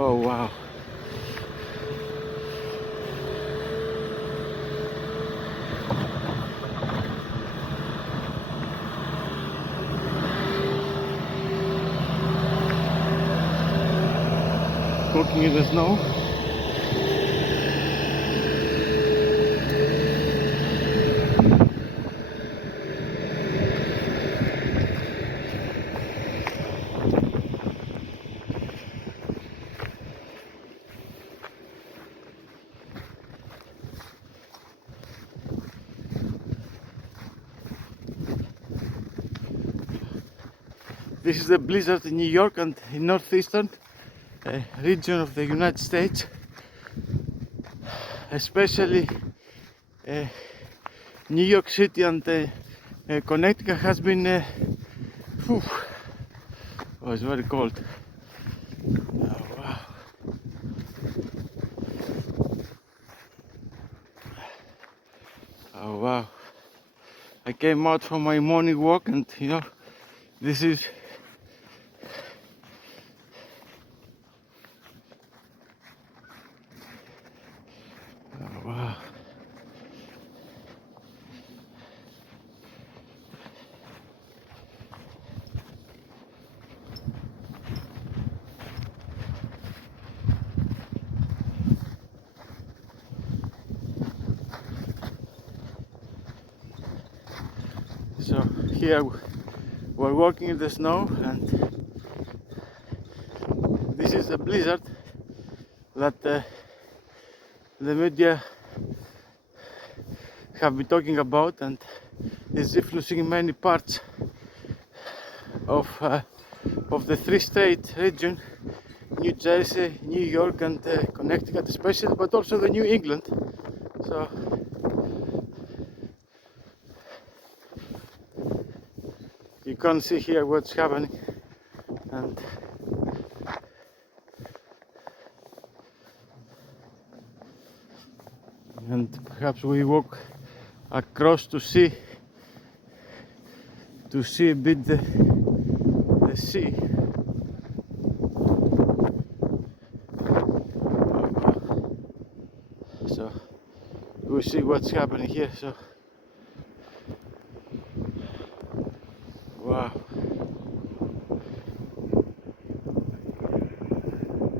Oh wow. Walking in the snow. This is the blizzard in New York and in northeastern region of the United States, especially New York City and Connecticut has been oh, it's very cold. Oh, wow. Oh wow. I came out for my morning walk and this is wow. So here we're walking in the snow, and this is a blizzard that the media have been talking about, and is influencing many parts of the three-state region: New Jersey, New York, and Connecticut, especially, but also the New England. So you can see here what's happening, and perhaps we walk across to see a bit the sea. So we see what's happening here. So